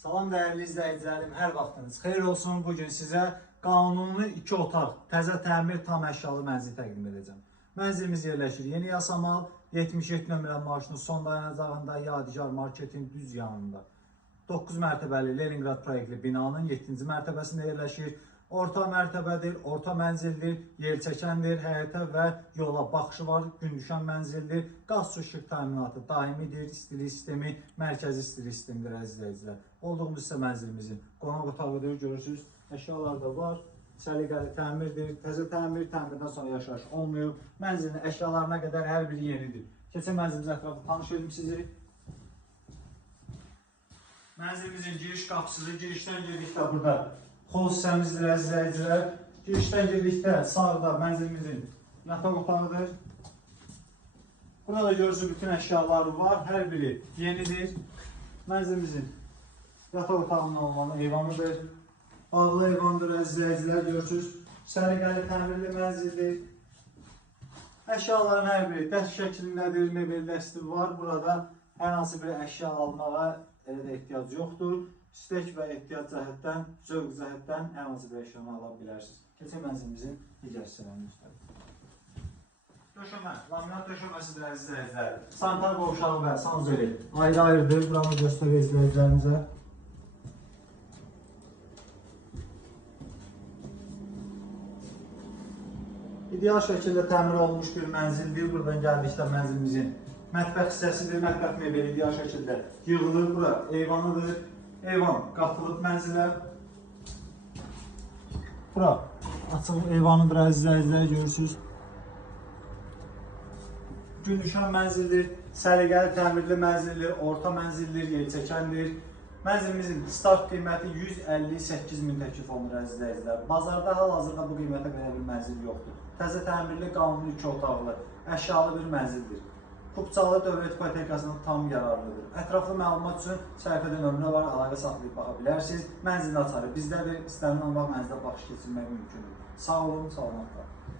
Salam dəyərli izləyicilərim, hər vaxtınız xeyir olsun. Bugün sizə qanuni 2 otaq, təzə təmir, tam əşyalı mənzil təqdim edəcəm. Mənzilimiz yerləşir Yeni Yasamal, 77 nömrəli marşrutun son dayanacağında Yadigar Marketin düz yanında. 9 mərtəbəli Leningrad proyektli binanın 7-ci mərtəbəsində yerləşir. Orta mərtəbədir, orta mənzildir, yelçəkəndir, həyətə və yola baxışı var, gündüşən mənzildir. Qaz su işıq təminatı daimidir, istilik sistemi, mərkəzi istilik sistemidir əziz izləyicilər. Olduğumuz isə mənzilimizin qonaq otağıdır, görürsünüz, əşyalar da var. Səliqəli təmirdir, təzə təmir, təmirdən sonra yaşayış olmuyor. Mənzilin əşyalarına qədər hər biri yenidir. Keçən mənzilimizin ətrafı tanış edim sizi. Mənzilimizin giriş qapısıdır, girişdən girdikdə burada xol hissəmizdir əziz izləyicilər. Girişdən girdikdə sağda mənzilimizin yataq otağıdır. Burada da görürsünüz bütün əşyaları var, hər biri yenidir. Mənzilimizin yataq otağından olan eyvanıdır. Ağlı eyvandır əziz izləyicilər, görürsünüz. Səliqəli təmirli mənzildir. Əşyaların hər biri dəst şəklindədir, mebel dəsti var. Burada hər hansı bir əşya almağa elə də ehtiyac yoxdur. İstək və ehtiyac cəhətdən, zövq cəhətdən hər hansı bir əşyanı ala bilərsiniz. Keçən mənzilimizin digər hissələrini göstərir. Döşəmə, laminat döşəməsidir əziz izləyicilər. Sanitar qovşağı və sanuzeli ayrı-ayrıdır. Buranı göstərir izləyicilərimizə. İdeal şəkildə təmir olunmuş bir mənzildir. Buradan gəldikdə mənzilimizin mətbəx hissəsidir. Mətbəx mebeli ideal şəkildə yığılır. Bura eyvanıdır. Eyvan qatılıb mənzilə. Bura açıq eyvanıdır əziz izləyicilər, görürsünüz. Gündüşən mənzildir. Səliqəli təmirli mənzildir. Orta mənzildir, yelçəkəndir. Mənzilimizin start qiyməti 158 min təklif olunur əziz izləyicilər. Bazarda hal-hazırda bu qiymətə belə bir mənzil yoxdur. Təzə təmirli, qanuni 2 otaqlı, əşyalı bir mənzildir. Kupçalı dövlət ipotekasının tam yararlıdır. Ətraflı məlumat üçün səhifədə nömrə var, əlaqə saxlayıb baxa bilərsiniz. Mənzilin açarı bizdədir, istənilən vaxt mənzilə baxış keçirmək mümkündür. Sağ olun, salamat qalın.